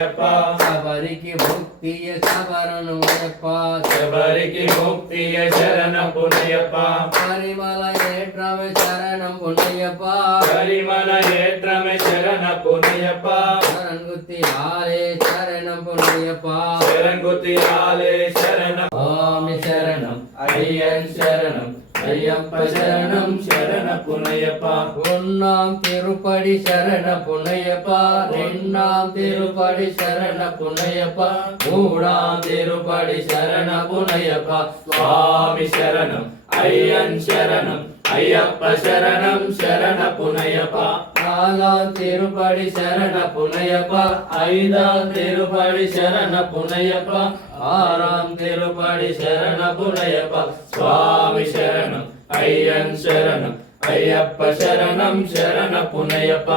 శబరికి ముక్తియ శబరణమయ్యప్ప శబరికి ముక్తియ శరణ పునయప్ప పరిమళ ఏట్రమే శరణం పునయ్యప్ప పరిమళ ఏట్రమే శరణ పునయప్ప శరణ్గుతి ఆలే శరణం పునయ్యప్ప శరణ్గుతి ఆలే శరణ స్వామి శరణం అయ్యన్ శరణం అయ్యప్ప శరణం శరణ పునయప్ప ஒன்னாம் திருப்படி சரண புனையப்பா ரெண்டாம் திருப்படி சரண புனையப்பா மூடாம் திருப்படி శరణ పునయప్ప స్వామి శరణం అయ్యన్ శరణం అయ్యప్ప శరణం శరణ పునయప్ప நாலாம் திருப்படி சரண புனையப்பா ఐదాం తిరుపడి శరణ పునయప్ప ஆறாம் திருப்படி சரண புனையப்ப స్వామి శరణం అయ్యన్ శరణం అయ్యప్ప శరణం శరణ పునయప్ప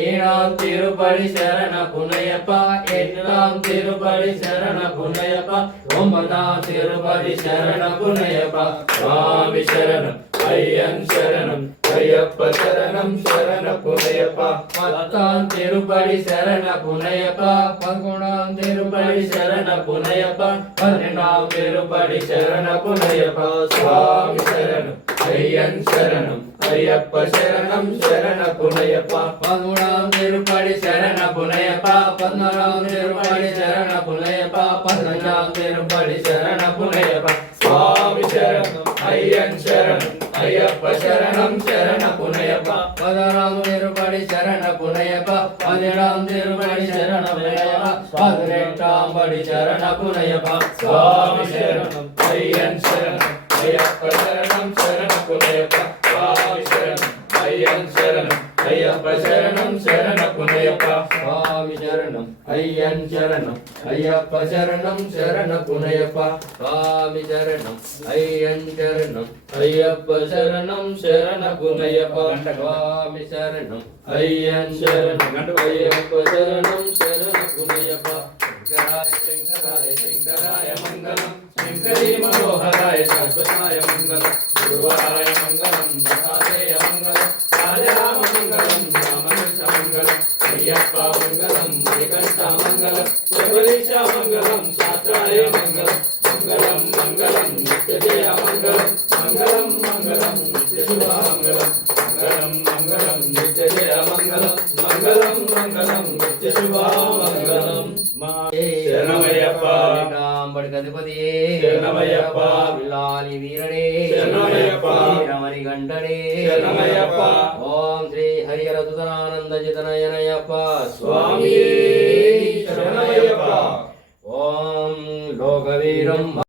ஏழாம் திருப்படி சரண புனையப்பா எட்டாம் திருப்படி சரண புனையப்பா ஒன்பதாம் திருப்படி சரண புனையப்பா స్వామి శరణం అయ్యన్ శరణం అయ్యప్ప శరణం శరణ పునయప్ప பத்தாம் திருப்படி சரண புனையப்பா பதினொன்றாம் திருப்படி சரண புனையப்பா பன்னிரெண்டாம் திருப்படி சரண புனையப்பா స్వామి శరణం అయ్యన్ శరణం అయ్యప్ప శరణం శరణ పునయప్ప பதிமூணாம் திருப்படி சரண புனையப்பா பதினாறாம் திருப்படி சரண புனையப்பா பதினஞ்சாம் திருப்படி சரண புனையப்பா స్వామి శరణం అయ్యన్ శరణం అయ్యప్ప శరణం శరణ పునయప్ప பதினாறாம் திருப்படி சரண புனையப்பா பதினேழாம் திருப்படி சரண புனையப்பா பதினெட்டாம் படி சரண புனையப்பா స్వామి శరణం అయ్యన్ శరణం అయ్యప్ప శరణం శరణ పునయప్ప స్వామి శరణం అయ్యన్ శరణం అయ్యప్ప శరణం శరణ పునయప్ప சுவாமி சரணம் ஐயன் சரணம் ஐயப்ப சரணம் சரண புனையப்பா சுவாமி சரணம் ஐயன் சரணம் ஐயப்ப சரணம் சரண புனையப்பா சுவாமி சரணம் ஐயன் சரணம் ஐயப்ப சரணம் சரண புனையப்பா శంకరాయ శంకరాయ మంగళం శంకరీ మనోహరాయ శాశ్వతాయ మంగళం గురువాయ మంగళం దత్తాత్రేయ మంగళం రాజరామ మంగళం రామకృష్ణ మంగళం అయ్యప్ప మంగళం మణికంఠ మంగళం శబరీశ మంగళం శాస్త్రాయ మంగళం మంగళం మంగళం నిత్యజయ మంగళం మంగళం మంగళం నిత్యశుభ మంగళం మంగళం మంగళం నిత్యజయ మంగళం మంగళం మంగళం నిత్యశుభ మంగళం శరణమయ్యప్ప గణపతిపతియే శరణమయ్యప్ప విల్లాలి వీరడే శరణమయ్యప్ప వీరమణి గంటనే శరణమయ్యప్ప ఓం శ్రీ హరిహరసుతనానంద జితనయనయప్ప స్వామి శరణమయ్యప్ప ఓం లోకవీరం